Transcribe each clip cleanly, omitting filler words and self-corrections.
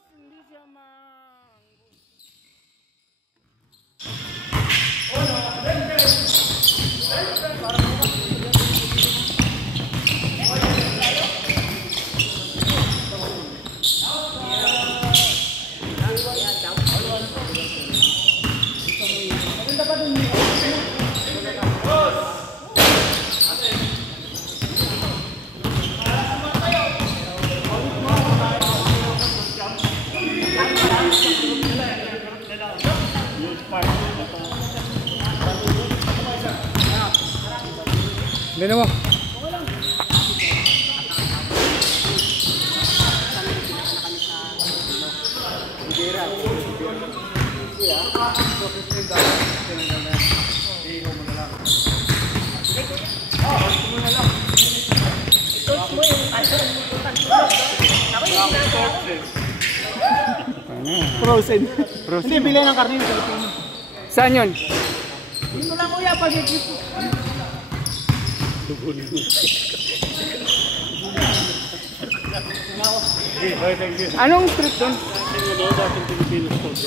Mas hindi siya Dino mo. Frozen. Hindi, bilhin ng karne sa Pilipino. Saan yun? Dito lang kuya, pag-ikip. Anong street doon?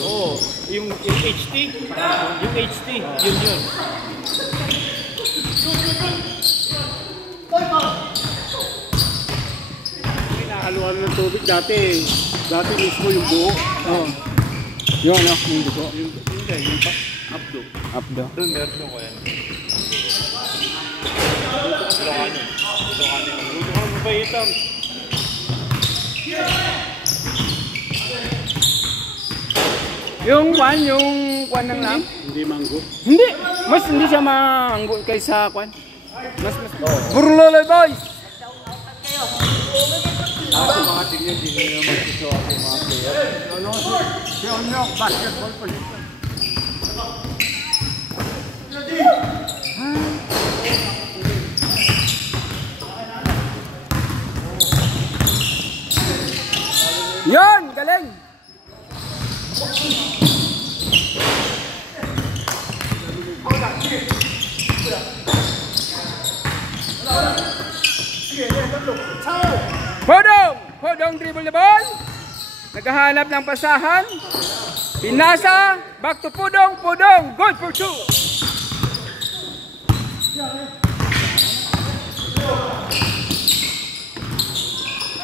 Oo, yung HT. Yung HT, yun. Halo-halo ng tubig dati mismo yung buo. Oo. Yung ano, yung buko. Yung abdo. Abdo. Doon meron ko yan. Lutukan mo ba itam? Yung kwan ng lamp? Hindi manggo. Hindi! Mas hindi siya manggo kaysa kwan. Mas. Burloloy boys! Mga tingin, hindi nyo magsuso ako mga player. Si Onyok, basketball po. Yun! Galing! Podong dribble the ball. Naghahanap ng pasahan. Pinasa. Back to Podong. Good for two.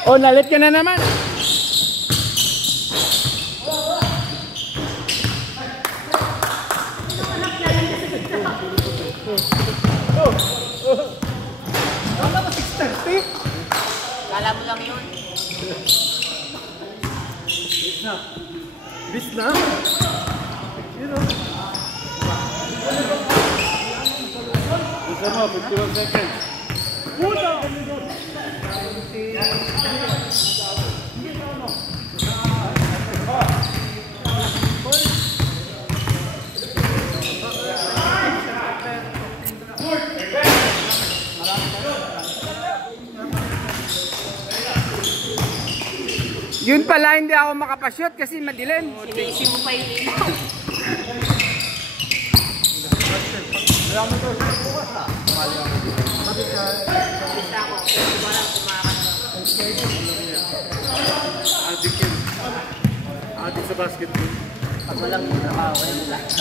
Oh, nalit ka na naman. Wala ba 6:30? Kala mo lang yun. Bis na? Yun o. Isa mo, 51 seconds. Puta! Yun pala hindi ako makapashoot kasi madilim. Sinisip mo pa yung ilaw. Adik sa basketball. Pag walang trabaho, walang lahat.